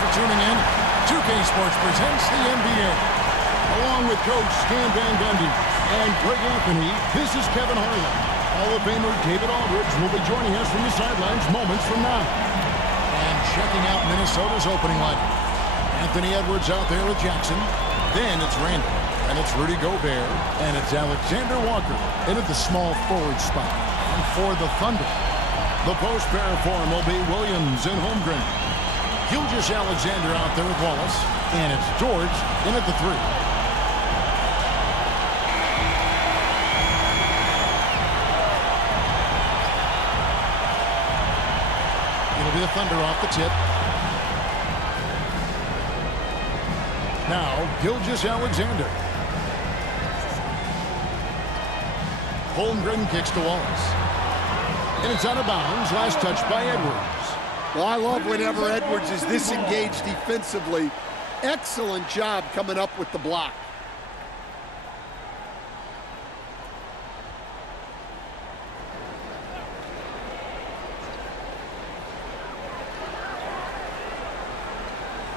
for tuning in. 2K Sports presents the NBA. Along with Coach Stan Van Gundy and Greg Anthony, this is Kevin Harlan. Hall of Famer David Aldridge will be joining us from the sidelines moments from now. And checking out Minnesota's opening lineup. Anthony Edwards out there with Jackson. Then it's Randall. And it's Rudy Gobert. And it's Alexander Walker in at the small forward spot. And for the Thunder, the post pair form will be Williams and Holmgren. Gilgeous-Alexander out there with Wallace. And it's George in at the 3. It'll be the Thunder off the tip. Now, Gilgeous-Alexander. Holmgren kicks to Wallace. And it's out of bounds. Last touch by Edwards. Well, I love whenever Edwards is this engaged defensively. Excellent job coming up with the block.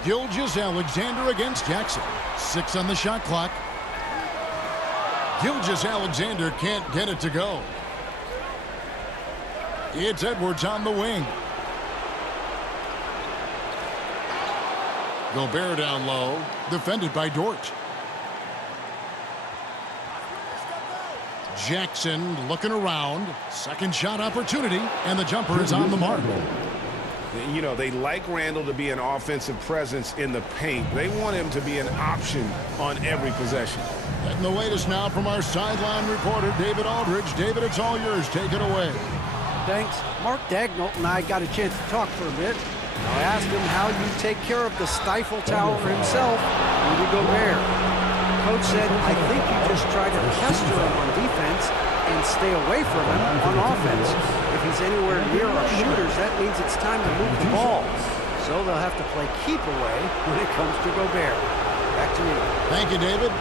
Gilgeous-Alexander against Jackson. 6 on the shot clock. Gilgeous-Alexander can't get it to go. It's Edwards on the wing. Gobert down low, defended by Dort. Jackson looking around. Second shot opportunity, and the jumper is on the mark. You know, they like Randall to be an offensive presence in the paint. They want him to be an option on every possession. Getting the latest now from our sideline reporter, David Aldridge. David, it's all yours. Take it away. Thanks. Mark Daigneault and I got a chance to talk for a bit. I asked him how you take care of the Stifle Tower himself, Rudy Gobert. Coach said, I think you just try to pester him on defense and stay away from him on offense. If he's anywhere near our shooters, that means it's time to move the ball. So they'll have to play keep away when it comes to Gobert. Back to you. Thank you, David.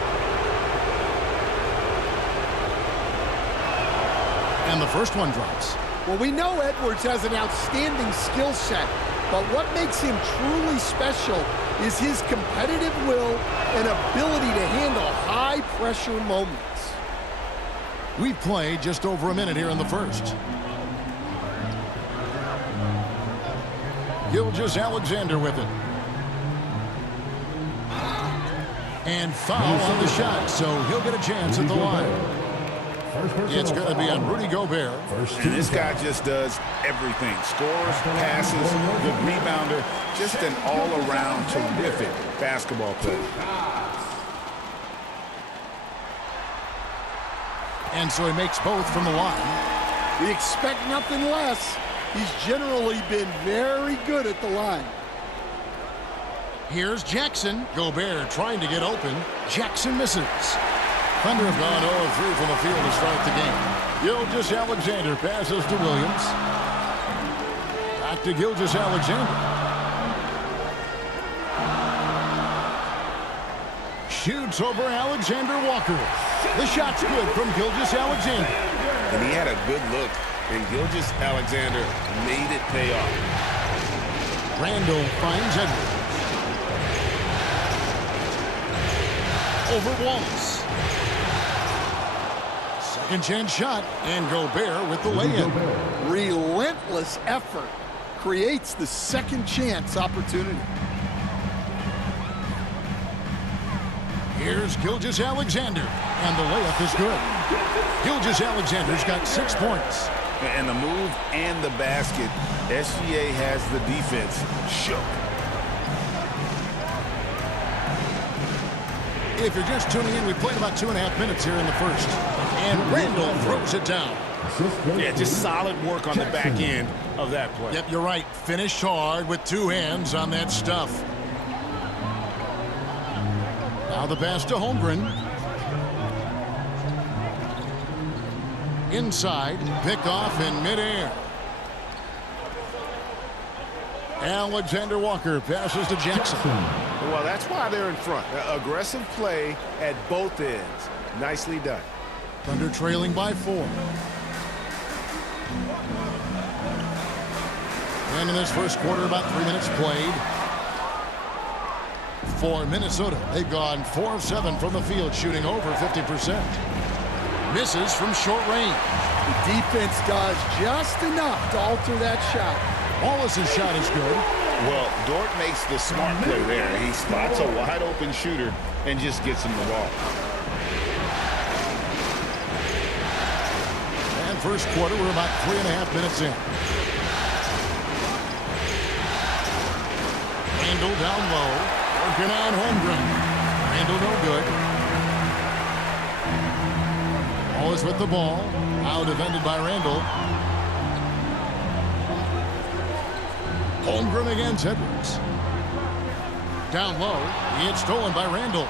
And the first one drops. Well, we know Edwards has an outstanding skill set, but what makes him truly special is his competitive will and ability to handle high-pressure moments. We've played just over a minute here in the first. Gilgeous-Alexander with it. And foul on the shot, so he'll get a chance at the line. It's going to be on Rudy Gobert. And this guy just does everything. Scores, passes, good rebounder. Just an all-around terrific basketball player. And so he makes both from the line. We expect nothing less. He's generally been very good at the line. Here's Jackson. Gobert trying to get open. Jackson misses. Thunder have gone 0-3 from the field to start the game. Gilgeous-Alexander passes to Williams. Back to Gilgeous-Alexander. Shoots over Alexander Walker. The shot's good from Gilgeous-Alexander. And he had a good look, and Gilgeous-Alexander made it pay off. Randall finds Edwards. Over Wallace. Second chance shot, and Gobert with the lay-in. Relentless effort creates the second chance opportunity. Here's Gilgeous-Alexander, and the layup is good. Gilgeous-Alexander's got 6 points. And the move and the basket, SGA has the defense shook. If you're just tuning in, we played about 2.5 minutes here in the first. And Randall throws it down. Yeah, just solid work on the back end of that play. Yep, you're right. Finished hard with 2 hands on that stuff. Now the pass to Holmgren. Inside, pick off in midair. Alexander Walker passes to Jackson. Well, that's why they're in front. Aggressive play at both ends. Nicely done. Thunder trailing by 4. And in this first quarter, about 3 minutes played. For Minnesota, they've gone 4 of 7 from the field, shooting over 50%. Misses from short range. The defense does just enough to alter that shot. Wallace's shot is good. Well, Dort makes the smart play there. He spots a wide-open shooter and just gets him the ball. And first quarter, we're about 3.5 minutes in. Randall down low. Working on Holmgren. Randall no good. Wallace with the ball. Now defended by Randall. Holmgren against Edwards. Down low. It's stolen by Randall.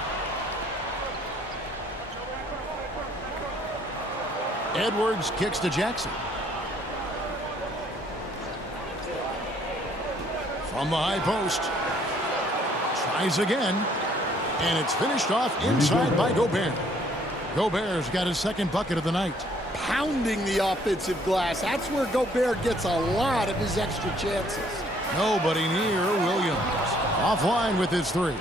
Edwards kicks to Jackson. From the high post. Tries again. And it's finished off inside by Gobert. Gobert's got his second bucket of the night. Pounding the offensive glass. That's where Gobert gets a lot of his extra chances. Nobody near Williams. Offline with his three.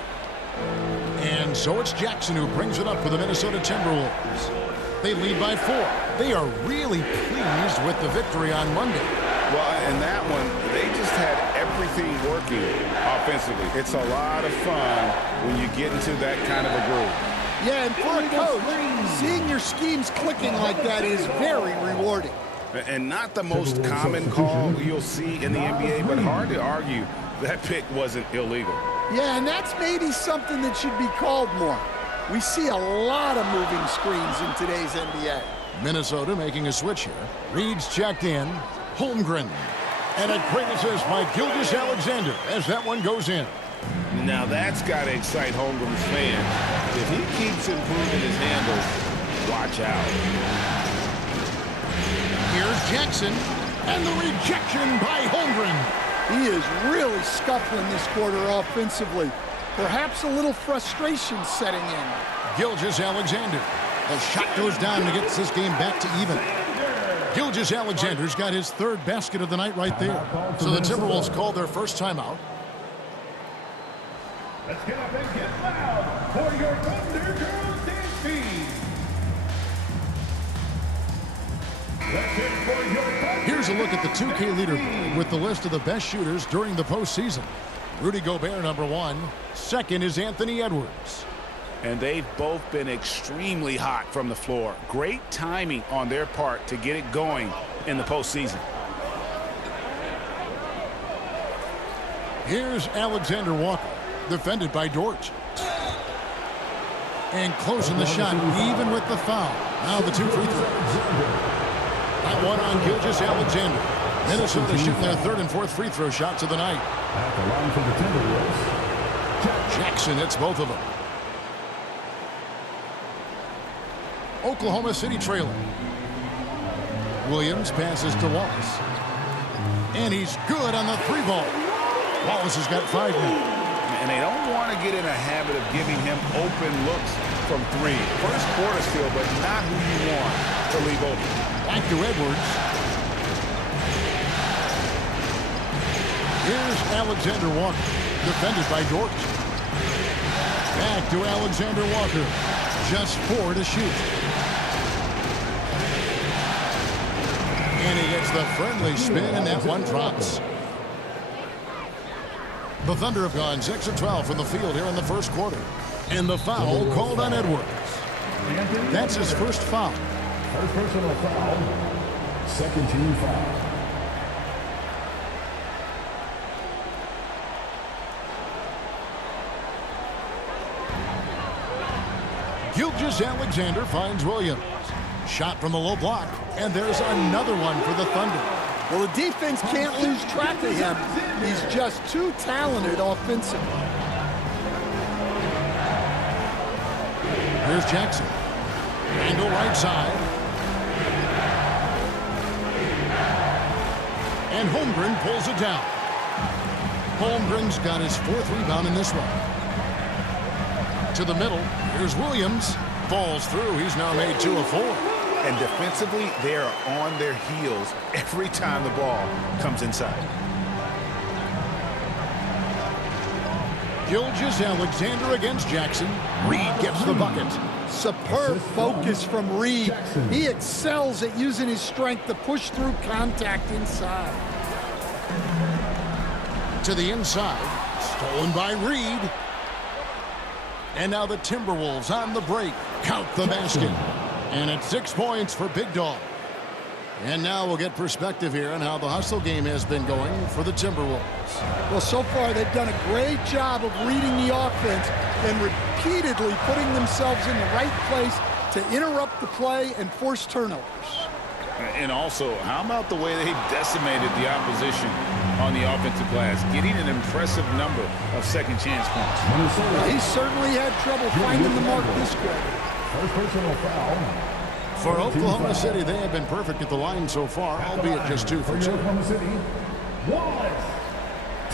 And so it's Jackson who brings it up for the Minnesota Timberwolves. They lead by 4. They are really pleased with the victory on Monday. Well, in that one, they just had everything working offensively. It's a lot of fun when you get into that kind of a groove. Yeah, and for a coach, seeing your schemes clicking like that is very rewarding. And not the most common call you'll see in the NBA, but hard to argue that pick wasn't illegal. Yeah, and that's maybe something that should be called more. We see a lot of moving screens in today's NBA. Minnesota making a switch here. Reed's checked in. Holmgren. And a great assist by Gilgeous-Alexander as that one goes in. Now that's got to excite Holmgren's fans. If he keeps improving his handles, watch out. Here's Jackson. And the rejection by Holmgren. He is really scuffling this quarter offensively. Perhaps a little frustration setting in. Gilgeous-Alexander. The shot goes down and gets this game back to even. Gilgeous-Alexander's got his third basket of the night right there. So the Timberwolves called their first timeout. Let's get up and get loud for your Thunder Girls dance team. Let's hear it for your Thunder. Here's a look at the 2K leaderboard with the list of the best shooters during the postseason. Rudy Gobert, number 1. Second is Anthony Edwards. And they've both been extremely hot from the floor. Great timing on their part to get it going in the postseason. Here's Alexander Walker, defended by Dort. And closing the shot, even with the foul. Now the 2 free throws. That one on Gilgeous-Alexander. Minnesota shooting their 3rd and 4th free throw shots of the night. At the line for the Timberwolves, Jackson hits both of them. Oklahoma City trailing. Williams passes to Wallace. And he's good on the 3-ball. Wallace has got 5 now. And they don't want to get in a habit of giving him open looks from 3. First quarter still, but not who you want to leave open. Back to Edwards. Here's Alexander Walker, defended by Dort. Back to Alexander Walker. Just 4 to shoot. And he gets the friendly spin, and that one drops. The Thunder have gone 6 of 12 from the field here in the first quarter. And the foul called on Edwards. That's his first foul. first personal foul, second team foul. Gilgeous-Alexander finds Williams. Shot from the low block, and there's another one for the Thunder. Well, the defense can't lose track of him. He's just too talented offensively. Here's Jackson. Angle right side. And Holmgren pulls it down. Holmgren's got his 4th rebound in this one. To the middle. Here's Williams. Falls through. He's now made 2 of 4. And defensively, they are on their heels every time the ball comes inside. Gilgeous-Alexander against Jackson. Reed gets the bucket. Superb focus from Reed. He excels at using his strength to push through contact inside. To the inside. Stolen by Reed. And now the Timberwolves on the break. Count the basket. And it's 6 points for Big Dog. And now we'll get perspective here on how the hustle game has been going for the Timberwolves. Well, so far they've done a great job of reading the offense and repeatedly putting themselves in the right place to interrupt the play and force turnovers. And also, how about the way they decimated the opposition on the offensive glass, getting an impressive number of second chance points. Well, he certainly had trouble finding the mark this quarter. First personal foul. For Oklahoma City, they have been perfect at the line so far, albeit just 2 for 2. Oklahoma City, Wallace,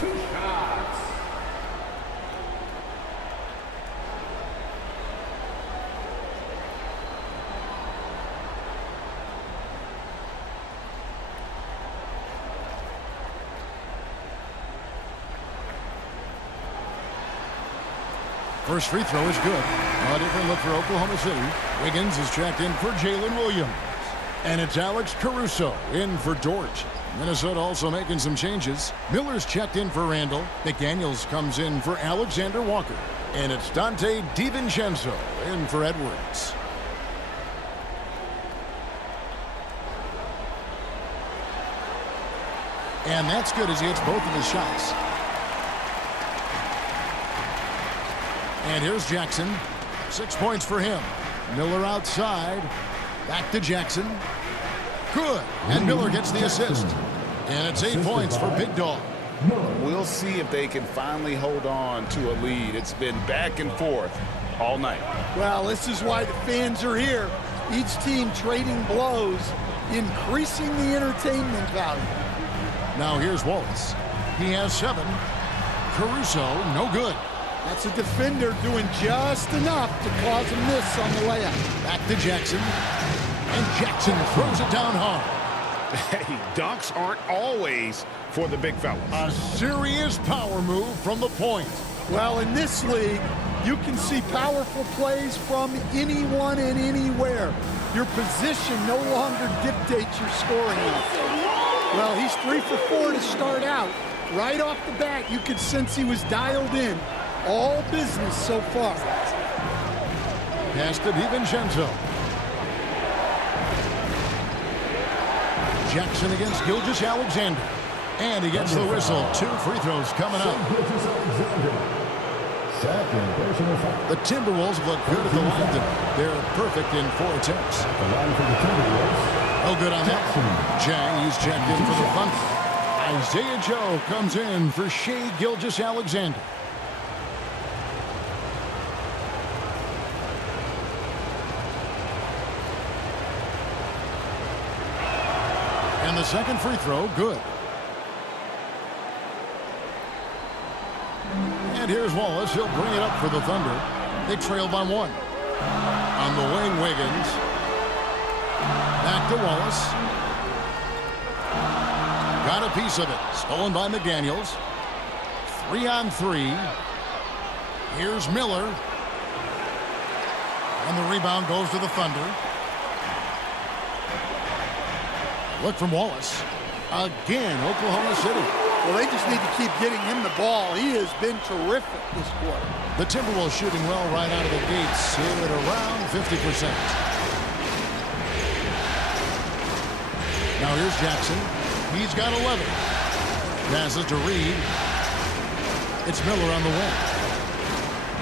2 shots. First free throw is good. A different look for Oklahoma City. Wiggins is checked in for Jalen Williams. And it's Alex Caruso in for Dort. Minnesota also making some changes. Miller's checked in for Randall. McDaniels comes in for Alexander Walker. And it's Dante DiVincenzo in for Edwards. And that's good as he hits both of his shots. And here's Jackson. 6 points for him. Miller outside. Back to Jackson. Good. And Miller gets the assist. And it's 8 points for Big Dog. We'll see if they can finally hold on to a lead. It's been back and forth all night. Well, this is why the fans are here. Each team trading blows, increasing the entertainment value. Now here's Wallace. He has 7. Caruso, no good. That's a defender doing just enough to cause a miss on the layup. Back to Jackson. And Jackson throws it down hard. Hey, dunks aren't always for the big fellas. A serious power move from the point. Well, in this league, you can see powerful plays from anyone and anywhere. Your position no longer dictates your scoring. Well, he's 3 for 4 to start out. Right off the bat, you could sense he was dialed in. All business so far. Pass to DiVincenzo. Jackson against Gilgeous-Alexander. And he gets the whistle. 2 free throws coming up. Second personal foul. The Timberwolves look good at the line tonight. They're perfect in 4 attempts. The line for the Timberwolves. No good on that. Jang, he's checked in for the Thunder. Isaiah Joe comes in for Shai Gilgeous-Alexander. And the second free throw, good. And here's Wallace. He'll bring it up for the Thunder. They trail by 1. On the wing, Wiggins. Back to Wallace. Got a piece of it. Stolen by McDaniels. 3-on-3. Here's Miller. And the rebound goes to the Thunder. Look from Wallace. Again, Oklahoma City. Well, they just need to keep getting him the ball. He has been terrific this quarter. The Timberwolves shooting well right out of the gates here at around 50%. Now here's Jackson. He's got 11. Passes to Reed. It's Miller on the wing.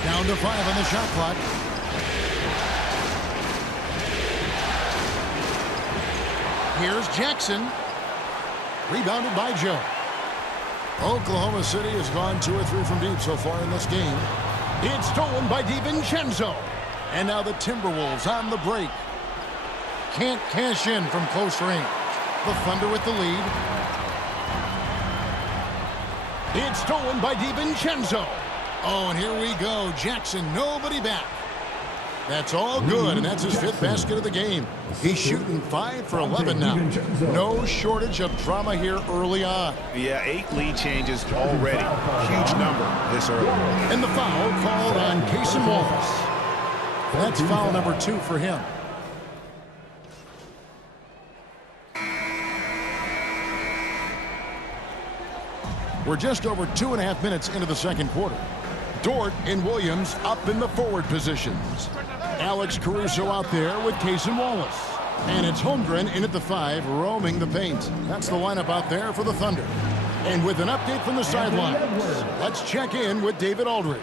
Down to 5 on the shot clock. Here's Jackson. Rebounded by Joe. Oklahoma City has gone 2 or 3 from deep so far in this game. It's stolen by DiVincenzo. And now the Timberwolves on the break. Can't cash in from close range. The Thunder with the lead. It's stolen by DiVincenzo. Oh, and here we go. Jackson, nobody back. That's all good, and that's his 5th basket of the game. He's shooting 5 for 11 now. No shortage of drama here early on. Yeah, 8 lead changes already. Huge number this early. And the foul called on Casey Wallace. That's foul number 2 for him. We're just over 2.5 minutes into the second quarter. Dort and Williams up in the forward positions. Alex Caruso out there with Casey Wallace. And it's Holmgren in at the 5, roaming the paint. That's the lineup out there for the Thunder. And with an update from the sidelines, let's check in with David Aldridge.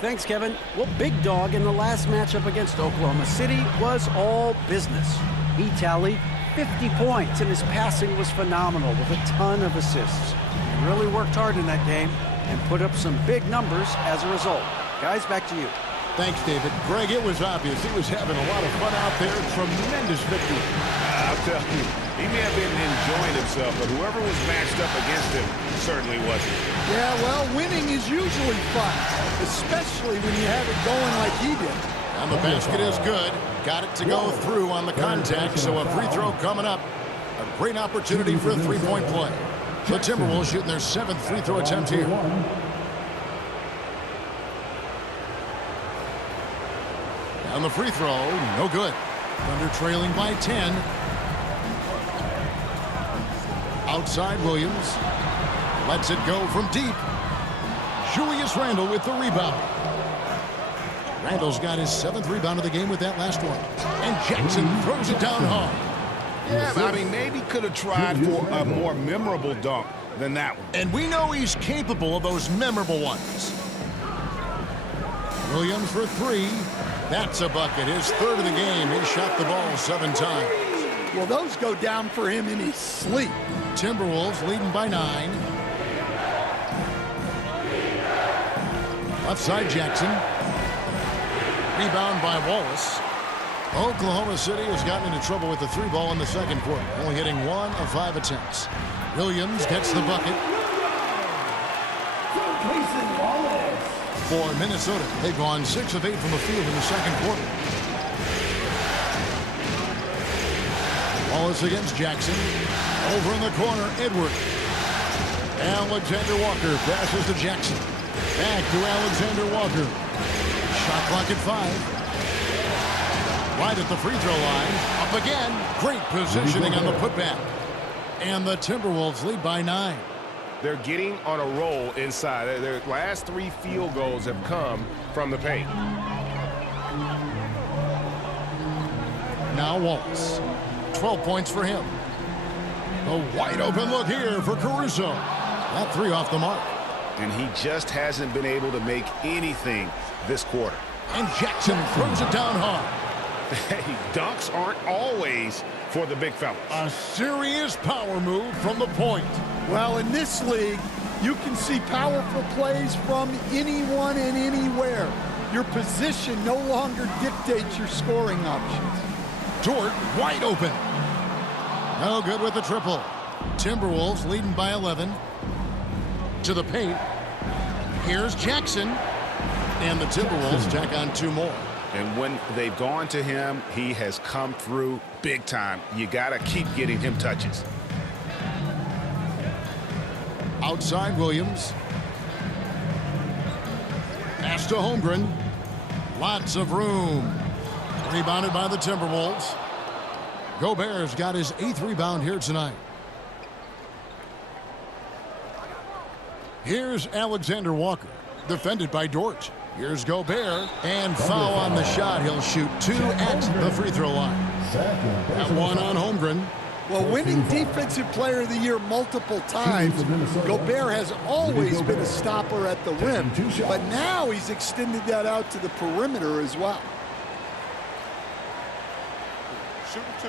Thanks, Kevin. Well, Big Dog in the last matchup against Oklahoma City was all business. He tallied 50 points, and his passing was phenomenal with a ton of assists. He really worked hard in that game and put up some big numbers as a result. Guys, back to you. Thanks, David. Greg, it was obvious he was having a lot of fun out there. Tremendous victory. I'll tell you, he may have been enjoying himself, but whoever was matched up against him certainly wasn't. Yeah, well, winning is usually fun, especially when you have it going like he did. And the basket is good. Got it to go through on the contact, so a free throw coming up. A great opportunity for a three-point play. The Timberwolves shooting their 7th free throw attempt here. On the free throw, no good. Thunder trailing by 10. Outside Williams. Lets it go from deep. Julius Randle with the rebound. Randle's got his 7th rebound of the game with that last one. And Jackson throws it down hard. Yeah, I mean, maybe could have tried for a more memorable dunk than that one. And we know he's capable of those memorable ones. Williams for 3. That's a bucket. His 3rd of the game. He shot the ball 7 times. Well, those go down for him in his sleep. Timberwolves leading by 9. Left side Jackson. Rebound by Wallace. Oklahoma City has gotten into trouble with the 3 ball in the second quarter, only hitting 1 of 5 attempts. Williams gets the bucket. For Minnesota, they've gone 6 of 8 from the field in the second quarter. Wallace against Jackson. Over in the corner, Edward. Alexander Walker passes to Jackson. Back to Alexander Walker. Shot clock at 5. Right at the free throw line. Up again. Great positioning on the putback. And the Timberwolves lead by 9. They're getting on a roll inside. Their last 3 field goals have come from the paint. Now Wallace. 12 points for him. A wide open look here for Caruso. That 3 off the mark. And he just hasn't been able to make anything this quarter. And Jackson throws it down hard. Hey, dunks aren't always for the big fellas. A serious power move from the point. Well, in this league, you can see powerful plays from anyone and anywhere. Your position no longer dictates your scoring options. Dort wide open. No good with the triple. Timberwolves leading by 11. To the paint. Here's Jackson. And the Timberwolves tack on 2 more. And when they've gone to him, he has come through big time. You got to keep getting him touches. Outside Williams. Pass to Holmgren. Lots of room. Rebounded by the Timberwolves. Gobert's got his 8th rebound here tonight. Here's Alexander Walker. Defended by Dort. Here's Gobert. And foul on the shot. He'll shoot 2 at the free throw line. That 1 on Holmgren. Well, winning Defensive Player of the Year multiple times, Gobert has always been a stopper at the rim, but now he's extended that out to the perimeter as well. Shooting 2.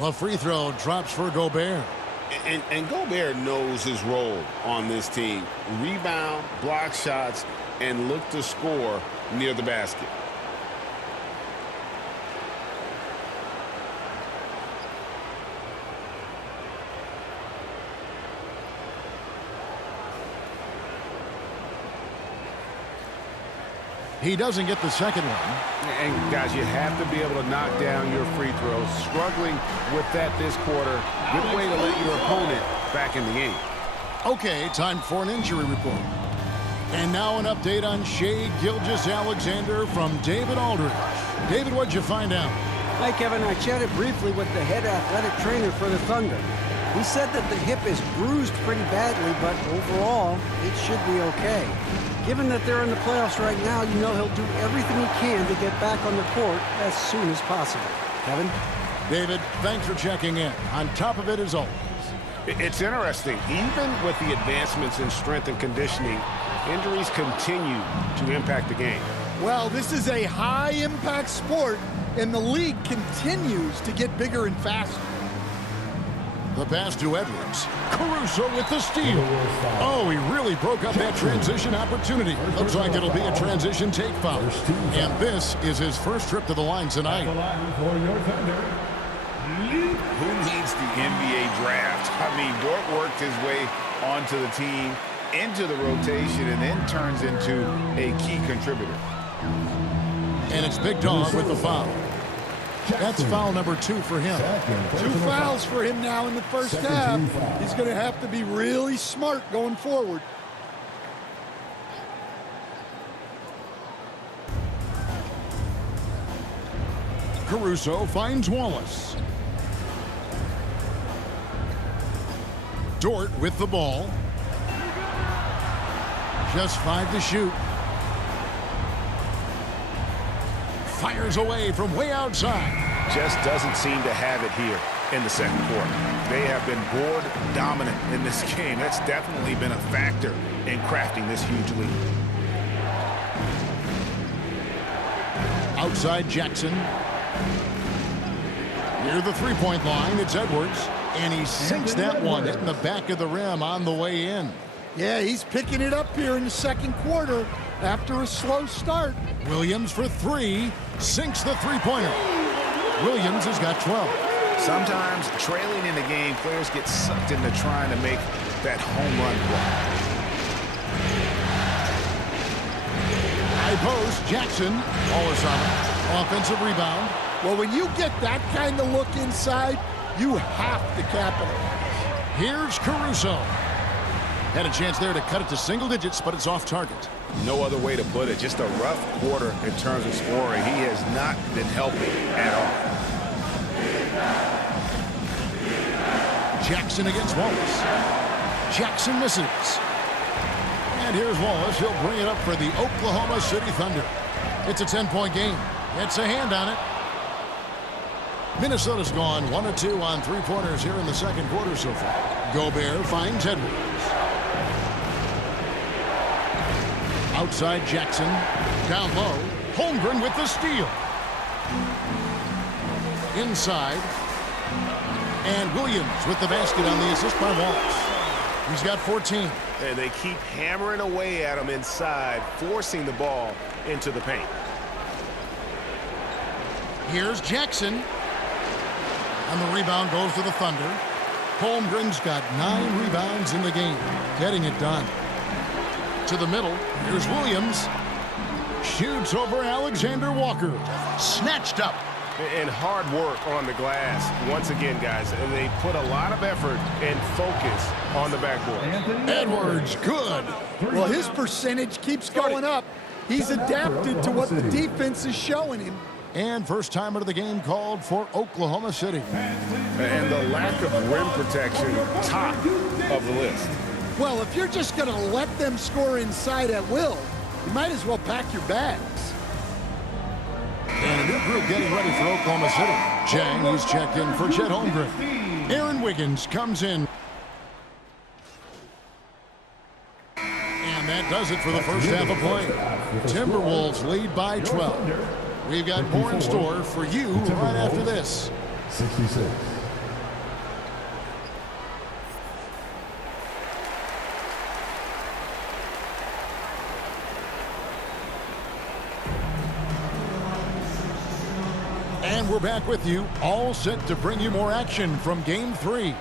The free throw drops for Gobert. And Gobert knows his role on this team. Rebound, block shots, and look to score near the basket. He doesn't get the second one. And, guys, you have to be able to knock down your free throws. Struggling with that this quarter. Good way to let your opponent back in the game. Okay, time for an injury report. And now an update on Shai Gilgeous-Alexander from David Aldridge. David, what'd you find out? Hi, Kevin. I chatted briefly with the head athletic trainer for the Thunder. He said that the hip is bruised pretty badly, but overall, it should be okay. Given that they're in the playoffs right now, you know he'll do everything he can to get back on the court as soon as possible. Kevin? David, thanks for checking in. On top of it as always. It's interesting. Even with the advancements in strength and conditioning, injuries continue to impact the game. Well, this is a high-impact sport, and the league continues to get bigger and faster. The pass to Edwards. Caruso with the steal. Oh, he really broke up that transition opportunity. Looks like it'll be a transition take foul. And this is his first trip to the line tonight. Who needs the NBA draft? I mean, Dort worked his way onto the team, into the rotation, and then turns into a key contributor. And it's Big Dog with the foul. That's foul number 2 for him. 2 fouls for him now in the first half. He's going to have to be really smart going forward. Caruso finds Wallace. Dort with the ball. Just 5 to shoot. Fires away from way outside. Just doesn't seem to have it here in the second quarter. They have been board dominant in this game. That's definitely been a factor in crafting this huge lead. Outside Jackson. Near the three-point line, it's Edwards. And he sinks that one, hitting the back of the rim on the way in. Yeah, he's picking it up here in the second quarter after a slow start. Williams for 3, sinks the three-pointer. Williams has got 12. Sometimes trailing in the game, players get sucked into trying to make that home run play. High post, Jackson. Wallace on it. Offensive rebound. Well, when you get that kind of look inside, you have to capitalize. Here's Caruso. Had a chance there to cut it to single digits, but it's off target. No other way to put it. Just a rough quarter in terms of scoring. He has not been helping at all. Jackson against Wallace. Jackson misses. And here's Wallace. He'll bring it up for the Oklahoma City Thunder. It's a 10-point game. It's a hand on it. Minnesota's gone 1 of 2 on three-pointers here in the second quarter so far. Gobert finds Edwards. Outside Jackson. Down low. Holmgren with the steal. Inside. And Williams with the basket on the assist by Wallace. He's got 14. And they keep hammering away at him inside, forcing the ball into the paint. Here's Jackson. And the rebound goes to the Thunder. Holmgren's got 9 rebounds in the game. Getting it done. To the middle. Here's Williams. Shoots over Alexander Walker. Snatched up. And hard work on the glass. Once again, guys, they put a lot of effort and focus on the backboard. Edwards, good. Well, his percentage keeps going up. He's adapted to what the defense is showing him. And first time out of the game called for Oklahoma City. And the lack of rim protection, top of the list. Well, if you're just going to let them score inside at will, you might as well pack your bags. And a new group getting ready for Oklahoma City. Chang, who's checked in for Chet Holmgren. Aaron Wiggins comes in. And that does it for the first half of play. Timberwolves lead by 12. We've got more in store for you right after this. 66. And we're back with you, all set to bring you more action from Game 3.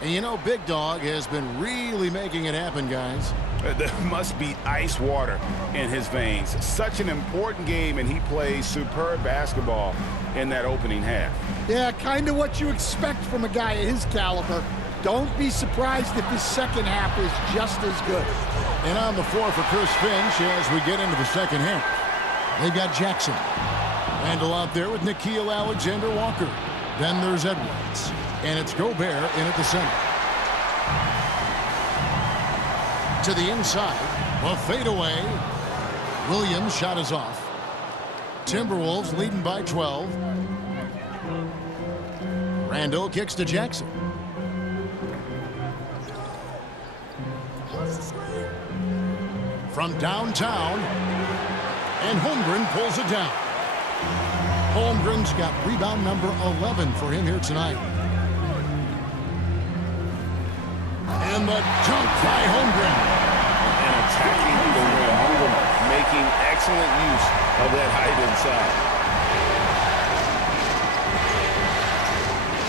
And you know, Big Dog has been really making it happen, guys. There must be ice water in his veins. Such an important game, and he plays superb basketball in that opening half. Yeah, kind of what you expect from a guy of his caliber. Don't be surprised if his second half is just as good. And on the floor for Chris Finch as we get into the second half. They've got Jackson. Randall out there with Nickeil Alexander-Walker. Then there's Edwards. And it's Gobert in at the center. To the inside. A fadeaway. Williams' shot is off. Timberwolves leading by 12. Randall kicks to Jackson. From downtown. And Holmgren pulls it down. Holmgren's got rebound number 11 for him here tonight. And the dunk by Holmgren. And attacking the rim. Holmgren making excellent use of that height inside.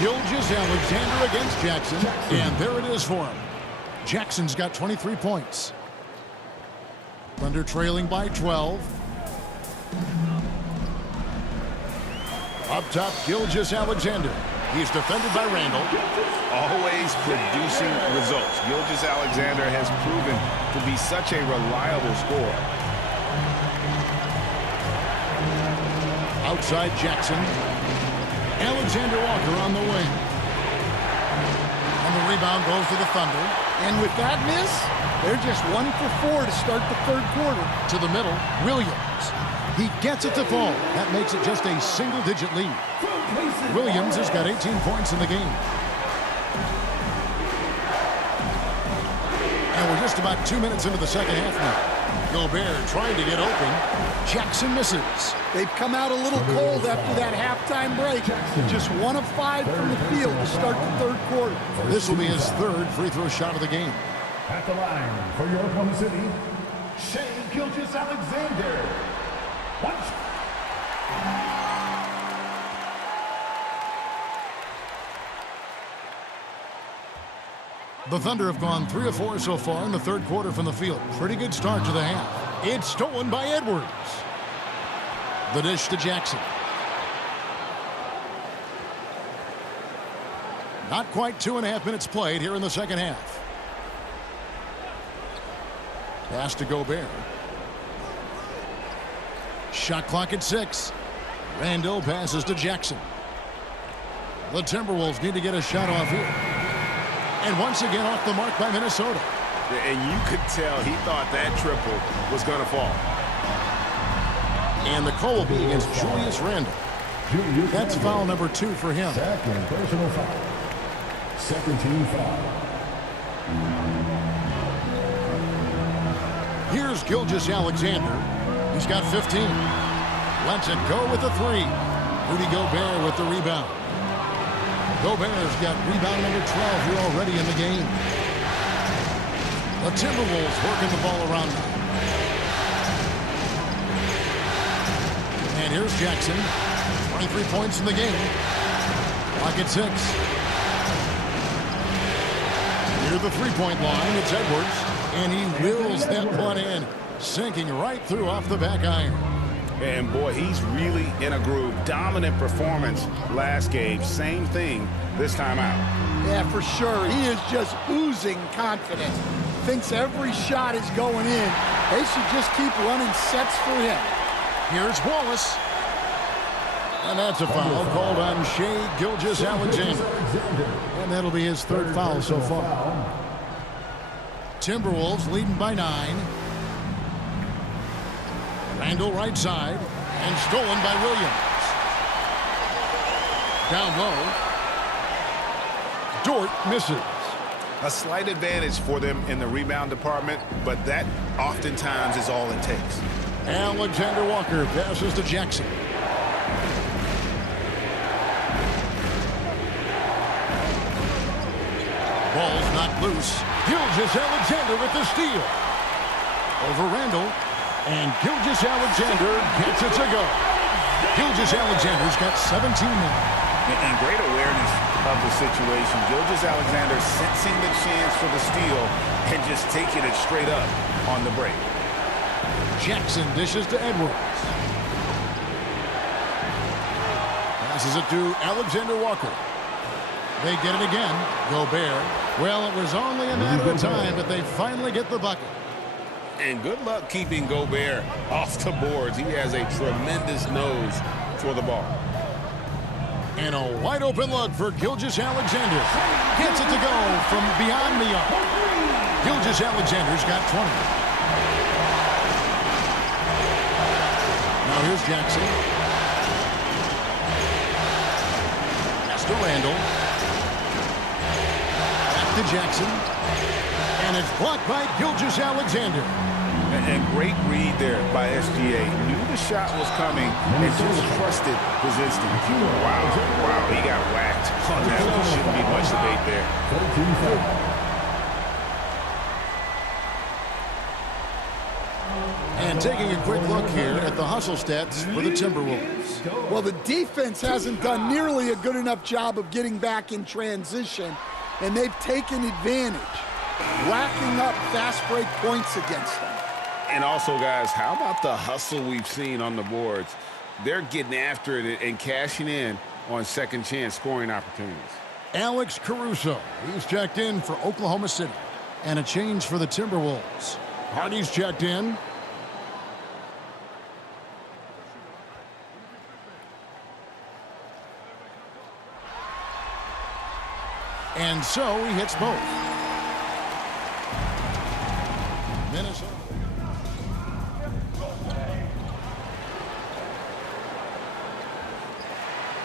Gilgeous-Alexander against Jackson. And there it is for him. Jackson's got 23 points. Thunder trailing by 12. Up top, Gilgeous-Alexander. He's defended by Randall. Always producing results. Gilgeous-Alexander has proven to be such a reliable scorer. Outside Jackson. Alexander-Walker on the wing. And the rebound goes to the Thunder. And with that miss, they're just 1 for 4 to start the third quarter. To the middle, Williams. He gets it to fall. That makes it just a single-digit lead. Williams has got 18 points in the game. And we're just about 2 minutes into the second half now. Gobert trying to get open. Jackson misses. They've come out a little cold after that halftime break. Just 1 of 5 from the field to start the third quarter. This will be his third free throw shot of the game. At the line for your Oklahoma City, Shai Gilgeous-Alexander. The Thunder have gone 3 of 4 so far in the third quarter from the field. Pretty good start to the half. It's stolen by Edwards. The dish to Jackson. Not quite 2.5 minutes played here in the second half. Pass to Gobert. Shot clock at 6. Randall passes to Jackson. The Timberwolves need to get a shot off here. And once again off the mark by Minnesota. And you could tell he thought that triple was going to fall. And the call will be against Julius Randle. That's foul number 2 for him. Second personal foul. Second team foul. Here's Gilgeous-Alexander. He's got 15. Lets it go with the 3. Rudy Gobert with the rebound. Gobert's got rebound number 12 here already in the game. The Timberwolves working the ball around them. And here's Jackson. 23 points in the game. Clock at 6. Near the three-point line, it's Edwards. And he wills that one in, sinking right through off the back iron. And boy, he's really in a groove. Dominant performance last game. Same thing this time out. Yeah, for sure. He is just oozing confidence. Thinks every shot is going in. They should just keep running sets for him. Here's Wallace. And that's a foul called on Shai Gilgeous-Alexander. And that'll be his third foul so far. Timberwolves leading by 9. Randall right side, and stolen by Williams. Down low. Dort misses. A slight advantage for them in the rebound department, but that oftentimes is all it takes. Alexander-Walker passes to Jackson. Ball's not loose. Gilgeous-Alexander with the steal. Over Randall. And Gilgeous-Alexander gets it to go. Gilgeous-Alexander's got 17 now. And great awareness of the situation. Gilgeous-Alexander sensing the chance for the steal and just taking it straight up on the break. Jackson dishes to Edwards. Passes it to Alexander Walker. They get it again. Gobert. Well, it was only a matter of time, but they finally get the bucket. And good luck keeping Gobert off the boards. He has a tremendous nose for the ball. And a wide open look for Gilgeous-Alexander. Gets it to go from beyond the arc. Gilgeous-Alexander's got 20. Now here's Jackson. Pass to Randall. Back to Jackson. And it's blocked by Gilgeous-Alexander. And great read there by SGA. Knew the shot was coming and just trusted his instinct. Wow, he got whacked on that. There shouldn't be much debate there. And taking a quick look here at the hustle stats for the Timberwolves. Well, the defense hasn't done nearly a good enough job of getting back in transition, and they've taken advantage, racking up fast break points against them. And also, guys, how about the hustle we've seen on the boards? They're getting after it and cashing in on second chance scoring opportunities. Alex Caruso, he's checked in for Oklahoma City. And a change for the Timberwolves. Hardy's checked in. And so he hits both. Minnesota.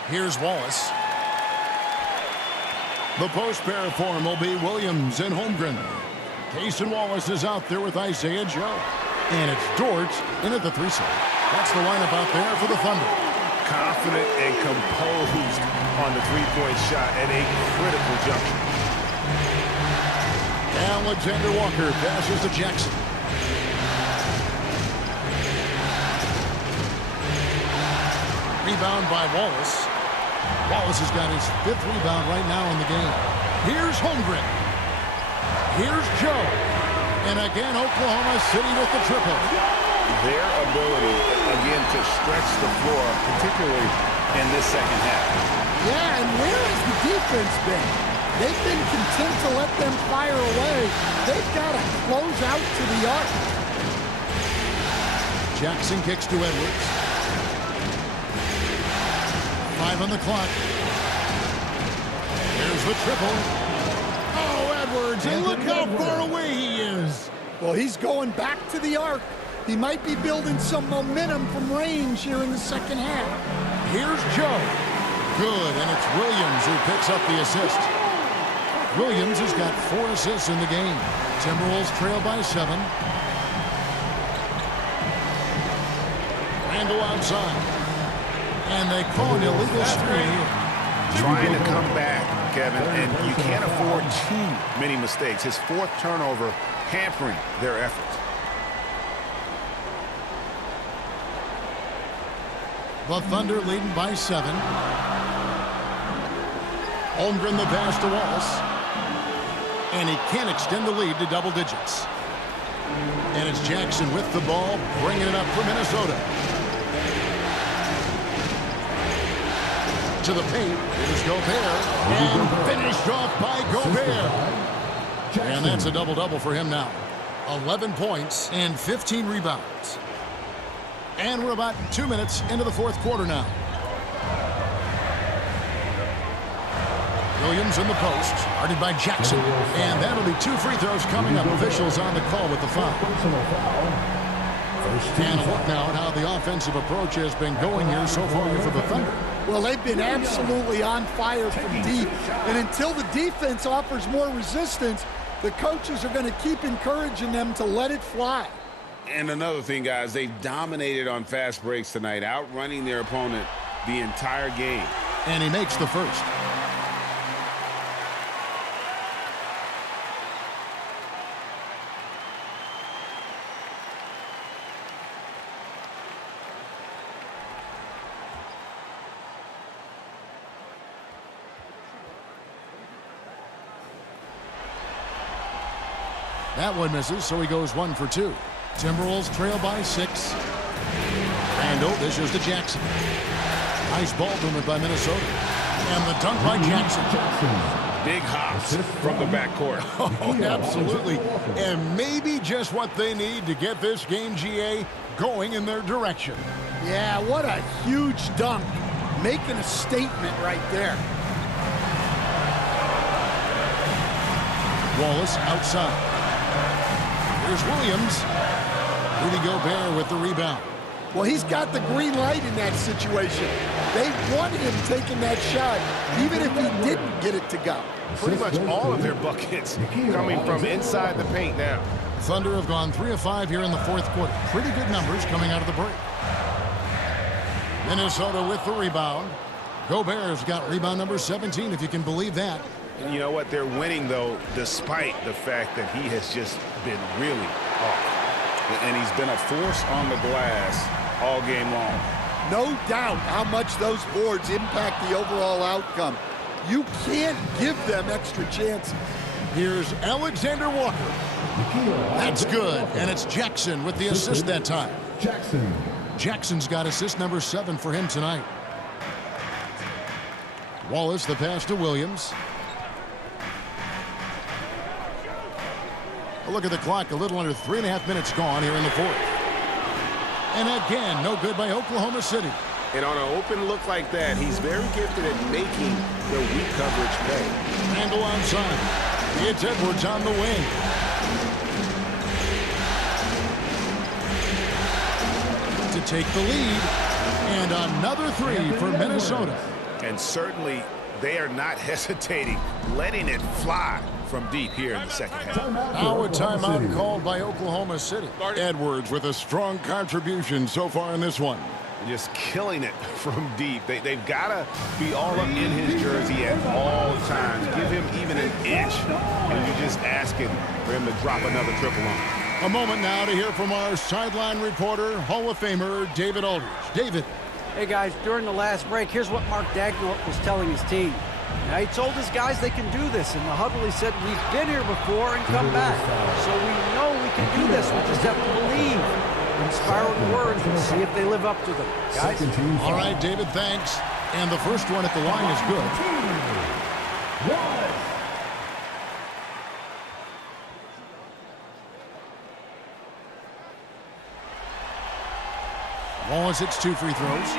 Here's Wallace. The post pair for him will be Williams and Holmgren. Case and Wallace is out there with Isaiah Joe. And it's Dort in at the 3-side. That's the lineup out there for the Thunder. Confident and composed on the three-point shot at a critical juncture. Alexander Walker passes to Jackson. Rebound by Wallace. Wallace has got his 5th rebound right now in the game. Here's Holmgren. Here's Joe. And again, Oklahoma City with the triple. Their ability, again, to stretch the floor, particularly in this second half. Yeah, and where has the defense been? They've been content to let them fire away. They've got to close out to the arc. Jackson kicks to Edwards. 5 on the clock. There's the triple. Oh, Edwards, and look how far away he is. Well, he's going back to the arc. He might be building some momentum from range here in the second half. Here's Joe. Good, and it's Williams who picks up the assist. Williams has got 4 assists in the game. Timberwolves trail by 7. Randall outside. And they call an illegal screen. Trying to come back, Kevin, and you can't afford too many mistakes. His 4th turnover hampering their efforts. The Thunder leading by 7. Holmgren the pass to Wallace. And he can't extend the lead to double digits. And it's Jackson with the ball, bringing it up for Minnesota. To the paint. Here's Gobert. And finished off by Gobert. And that's a double-double for him now. 11 points and 15 rebounds. And we're about 2 minutes into the 4th quarter now. Williams in the post, guarded by Jackson. And that'll be 2 free throws coming up. Officials on the call with the foul. And a look now at how the offensive approach has been going here so far for the Thunder. Well, they've been absolutely on fire from deep. And until the defense offers more resistance, the coaches are going to keep encouraging them to let it fly. And another thing, guys, they've dominated on fast breaks tonight, outrunning their opponent the entire game. And he makes the first. That one misses, so he goes 1 for 2. Timberwolves trail by 6. Randall dishes to Jackson. Nice ball movement by Minnesota. And the dunk by Jackson. Big hops from the backcourt. Oh, absolutely. And maybe just what they need to get this game, GA, going in their direction. Yeah, what a huge dunk. Making a statement right there. Wallace outside. Here's Williams. Rudy Gobert with the rebound. Well, he's got the green light in that situation. They want him taking that shot, even if he didn't get it to go. Pretty much all of their buckets coming from inside the paint now. Thunder have gone 3 of 5 here in the fourth quarter. Pretty good numbers coming out of the break. Minnesota with the rebound. Gobert's got rebound number 17, if you can believe that. And you know what? They're winning, though, despite the fact that he has just been really off. And he's been a force on the glass all game long. No doubt how much those boards impact the overall outcome. You can't give them extra chances. Here's Alexander Walker. That's good, and it's Jackson with the assist that time. Jackson's got assist number 7 for him tonight. Wallace, the pass to Williams. A look at the clock, a little under 3.5 minutes gone here in the fourth. And again, no good by Oklahoma City. And on an open look like that, he's very gifted at making the weak coverage pay. Randall onside. It's Edwards on the wing. To take the lead. And another 3 for Minnesota. And certainly they are not hesitating, letting it fly from deep here in the second half. Now a timeout called by Oklahoma City. Edwards with a strong contribution so far in this one. Just killing it from deep. They've got to be all up in his jersey at all times. Give him even an inch, and you're just asking for him to drop another triple on him. A moment now to hear from our sideline reporter, Hall of Famer David Aldridge. David. Hey, guys, during the last break, here's what Mark Daigneault was telling his team. Now, he told his guys they can do this. In the huddle, he said, we've been here before and come back. So we know we can do this. We just have to believe. Inspiring words. We'll see if they live up to them. Guys? All right, David, thanks. And the first one at the line is good. Wallace hits 2 free throws.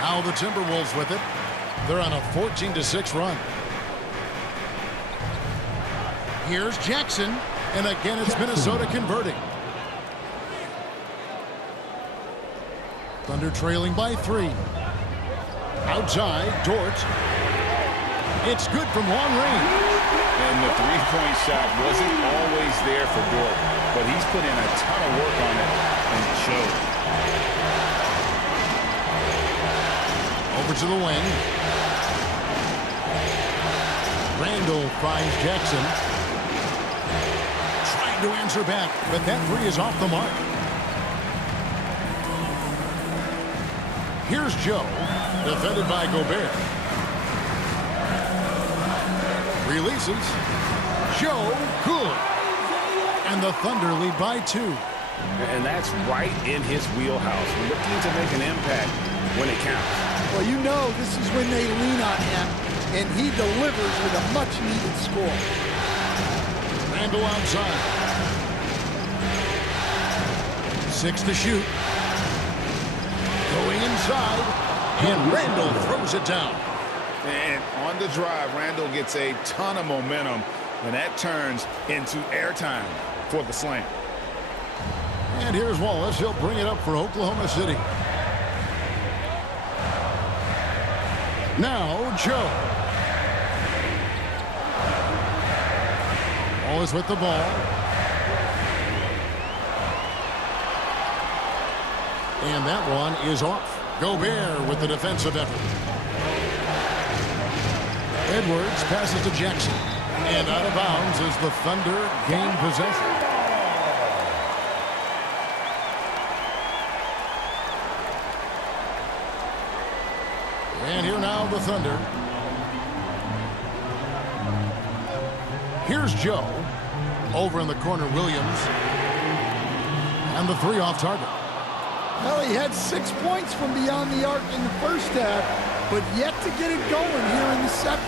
Now the Timberwolves with it. They're on a 14-6 run. Here's Jackson. And again, it's Minnesota converting. Thunder trailing by 3. Outside, Dort. It's good from long range. And the three-point shot wasn't always there for Dort, but he's put in a ton of work on it, and it shows. Over to the wing. Randall finds Jackson. Trying to answer back, but that 3 is off the mark. Here's Joe, defended by Gobert. Releases. Joe, good. And the Thunder lead by 2. And that's right in his wheelhouse. Looking to make an impact when it counts. Well, you know this is when they lean on him, and he delivers with a much-needed score. Randall outside. 6 to shoot. Going inside, and Randall throws it down. And on the drive, Randall gets a ton of momentum, and that turns into airtime for the slam. And here's Wallace. He'll bring it up for Oklahoma City. Now, Joe. Wallace with the ball. And that one is off. Gobert with the defensive effort. Edwards passes to Jackson. And out of bounds as the Thunder gain possession. And here now the Thunder. Here's Joe. Over in the corner, Williams. And the three off target. Well, he had 6 points from beyond the arc in the first half, but yet to get it going here in the second.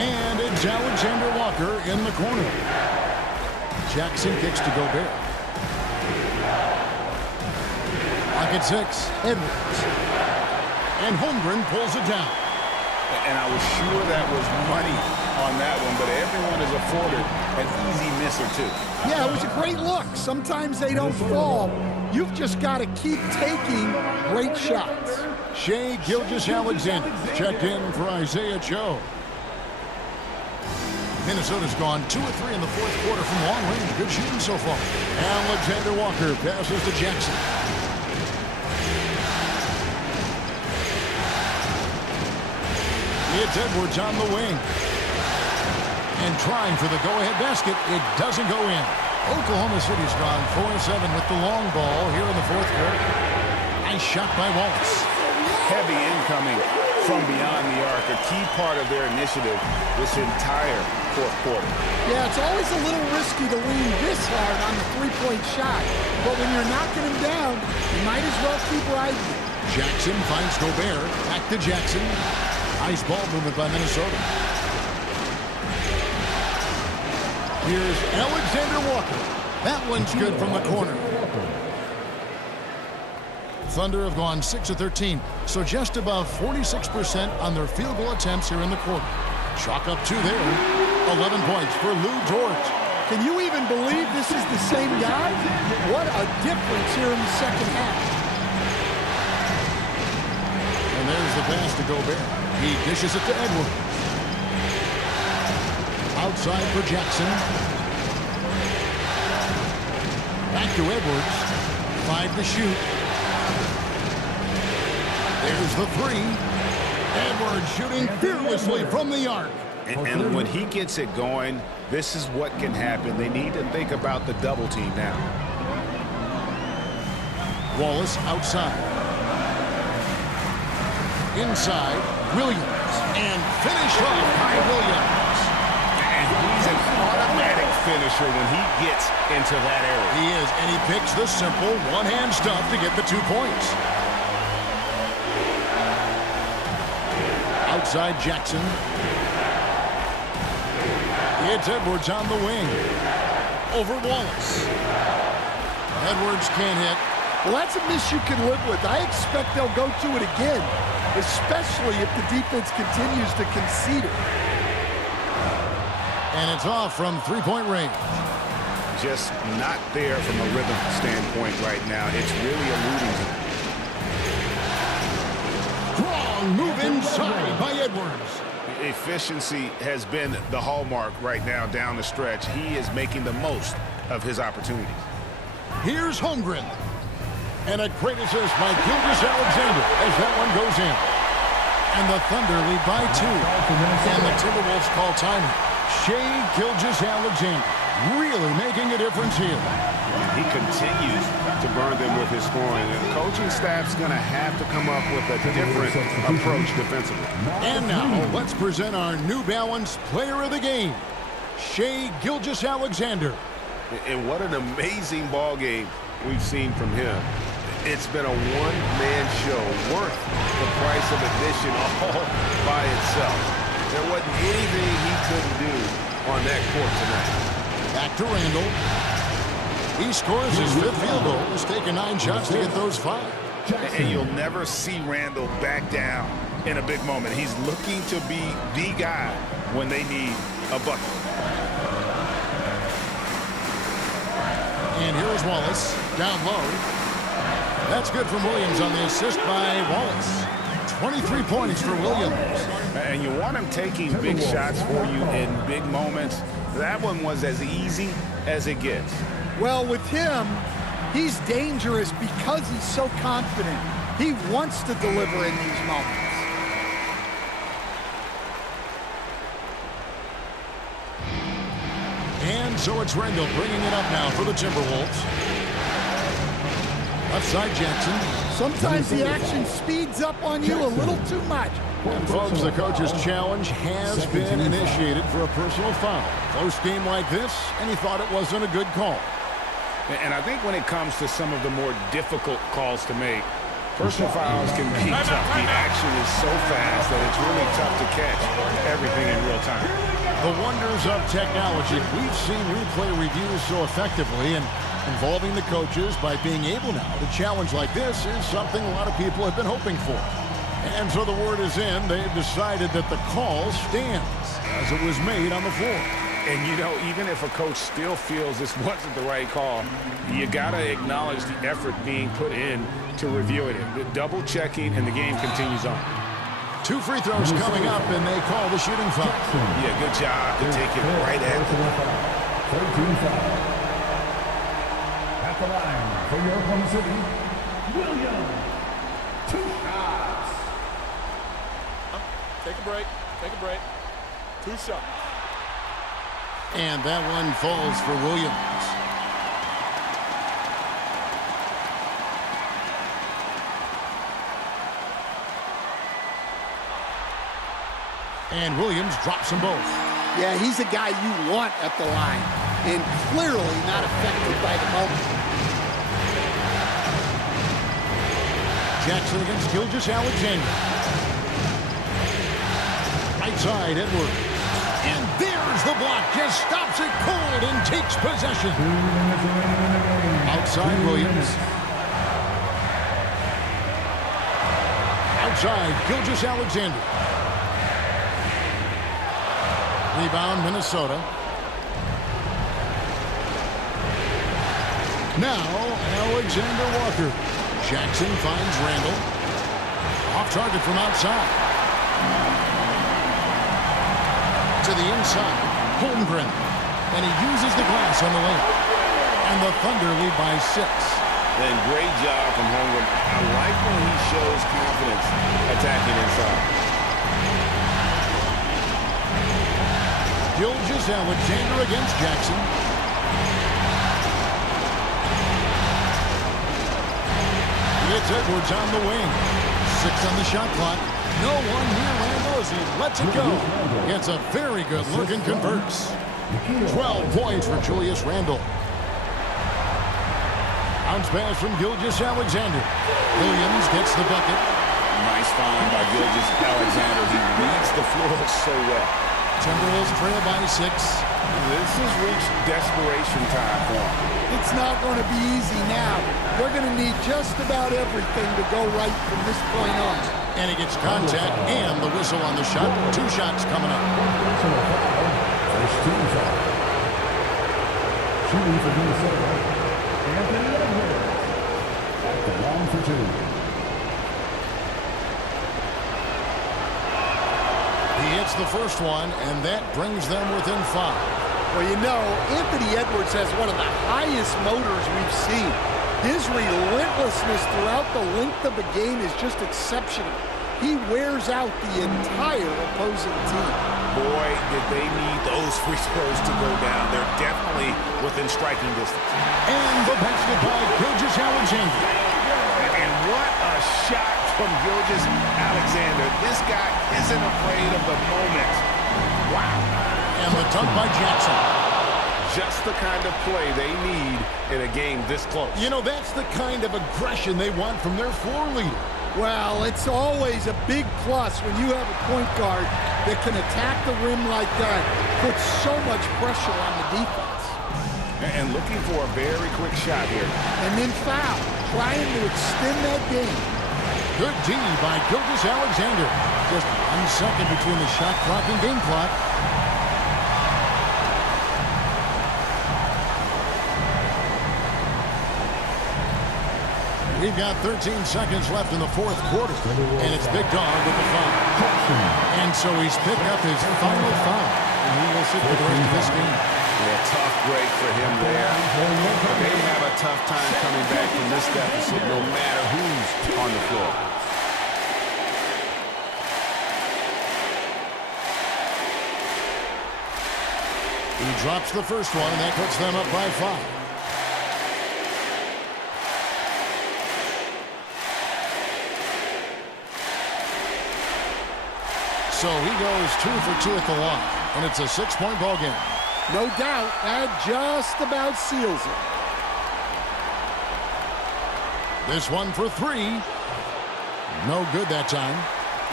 And it's Alexander Walker in the corner. Jackson kicks to Gobert. Pocket 6, Edwards. And Holmgren pulls it down. And I was sure that was money on that one, but everyone is afforded an easy miss or two. Yeah, it was a great look. Sometimes they don't fall. You've just got to keep taking great shots. Shai Gilgeous-Alexander checked in for Isaiah Joe. Minnesota's gone 2 of 3 in the fourth quarter from long range. Good shooting so far. Alexander Walker passes to Jackson. It's Edwards on the wing. And trying for the go-ahead basket. It doesn't go in. Oklahoma City's gone 4-7 with the long ball here in the fourth quarter. Nice shot by Wallace. Heavy incoming from beyond the arc, a key part of their initiative this entire fourth quarter. Yeah, it's always a little risky to lean this hard on the three-point shot. But when you're knocking him down, you might as well keep riding. Jackson finds Gobert. Back to Jackson. Nice ball movement by Minnesota. Here's Alexander Walker. That one's good from the corner. Thunder have gone 6 of 13, so just above 46% on their field goal attempts here in the quarter. Chalk up 2 there. 11 points for Lou Dort. Can you even believe this is the same guy? What a difference here in the second half. And there's the pass to Gobert. He dishes it to Edwards. Outside for Jackson. Back to Edwards. 5 to shoot. There's the 3. Edwards shooting fearlessly from the arc. And when he gets it going, this is what can happen. They need to think about the double team now. Wallace outside. Inside, Williams. And finished off by Williams. And he's an automatic finisher when he gets into that area. He is, and he picks the simple one-hand stuff to get the 2 points. Outside Jackson. It's Edwards on the wing. Over Wallace. Edwards can't hit. Well, that's a miss you can live with. I expect they'll go to it again, especially if the defense continues to concede it. And it's off from three-point range. Just not there from a rhythm standpoint right now. It's really eluding him. Strong move inside by Edwards. Efficiency has been the hallmark right now down the stretch. He is making the most of his opportunities. Here's Holmgren. And a great assist by Gilgeous-Alexander as that one goes in. And the Thunder lead by 2. And the Timberwolves call timeout. Shai Gilgeous-Alexander really making a difference here. And he continues to burn them with his scoring. And the coaching staff's going to have to come up with a different approach defensively. And now, let's present our New Balance Player of the Game, Shai Gilgeous-Alexander. And what an amazing ball game we've seen from him. It's been a one-man show worth the price of admission all by itself. There wasn't anything he couldn't do on that court tonight. Back to Randall. He scores his 5th field goal. He's taken 9 shots to get those 5. And you'll never see Randall back down in a big moment. He's looking to be the guy when they need a bucket. And here's Wallace down low. That's good from Williams on the assist by Wallace. 23 points for Williams. And you want him taking big shots for you in big moments. That one was as easy as it gets. Well, with him, he's dangerous because he's so confident. He wants to deliver in these moments. And so it's Randall bringing it up now for the Timberwolves. Left side Jackson. Sometimes the action speeds up on you a little too much. And folks, the coach's challenge has been initiated for a personal foul. Close game like this, and he thought it wasn't a good call. And I think when it comes to some of the more difficult calls to make, personal fouls can be tough. The action is so fast that it's really tough to catch everything in real time. The wonders of technology. We've seen replay reviews so effectively, and involving the coaches by being able now to challenge like this is something a lot of people have been hoping for. And so the word is in. They've decided that the call stands as it was made on the floor. And, you know, even if a coach still feels this wasn't the right call, you got to acknowledge the effort being put in to review it. The double checking, and the game continues on. 2 free throws coming up, and they call the shooting foul. Yeah, good job to take it right at the line. 13 foul. At the line for your Oklahoma City, Williams. 2 shots. Take a break. Take a break. 2 shots. And that one falls for Williams. And Williams drops them both. Yeah, he's a guy you want at the line, and clearly not affected by the moment. Jackson against Gilgeous-Alexander. Right side, Edwards. And there's the block. Just stops it cold and takes possession. Outside, Williams. Outside, Gilgeous-Alexander. Rebound, Minnesota. Now, Alexander Walker. Jackson finds Randall. Off target from outside. To the inside, Holmgren. And he uses the glass on the lane. And the Thunder lead by 6. And great job from Holmgren. I like when he shows confidence attacking inside. Gilgeous-Alexander against Jackson. It's Edwards on the wing. 6 on the shot clock. No one near Randall as he lets it go. Gets a very good look and converts. 12 points for Julius Randle. Bounce pass from Gilgeous-Alexander. Williams gets the bucket. Nice find by Gilgeous-Alexander. He reads the floor so well. Timberwolves trail by 6. This has reached desperation time for him. It's not going to be easy now. They're going to need just about everything to go right from this point on. And he gets contact and the whistle on the shot. 2 shots coming up. First team foul. Shooting for Minnesota, Anthony Edwards. At the line for 2. He hits the first one, and that brings them within 5. Well, you know, Anthony Edwards has one of the highest motors we've seen. His relentlessness throughout the length of the game is just exceptional. He wears out the entire opposing team. Boy, did they need those free throws to go down. They're definitely within striking distance. And the basket by Gilgeous-Alexander. And what a shot from Gilgeous-Alexander. This guy isn't afraid of the moment. Wow. And the dunk by Jackson. Just the kind of play they need in a game this close. You know, that's the kind of aggression they want from their floor leader. Well, it's always a big plus when you have a point guard that can attack the rim like that, puts so much pressure on the defense. And looking for a very quick shot here. And then foul, trying to extend that game. Good D by Gilgeous-Alexander. Just 1 second between the shot clock and game clock. We've got 13 seconds left in the 4th quarter, and it's Big Dog with the foul. And so he's picked up his final foul, and he will sit for the rest of this game. Yeah, tough break for him there. They have a tough time coming back from this deficit, no matter who's on the floor. He drops the first one, and that puts them up by 5. So he goes 2 for 2 at the line, and it's a 6-point ball game. No doubt, that just about seals it. This one for 3. No good that time.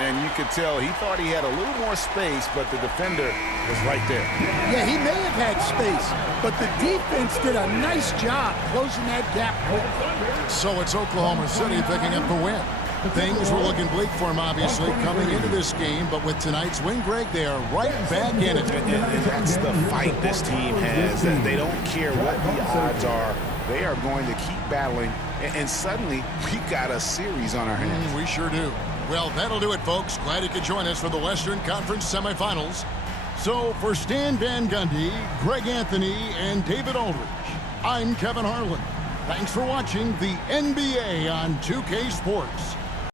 And you could tell he thought he had a little more space, but the defender was right there. Yeah, he may have had space, but the defense did a nice job closing that gap quickly. So it's Oklahoma City picking up the win. Things were looking bleak for him, obviously, coming into this game, but with tonight's win, Greg, they are right back in it. And that's the fight this team has. That they don't care what the odds are. They are going to keep battling, and suddenly we've got a series on our hands. We sure do. Well, that'll do it, folks. Glad you could join us for the Western Conference semifinals. So for Stan Van Gundy, Greg Anthony, and David Aldridge, I'm Kevin Harlan. Thanks for watching the NBA on 2K Sports.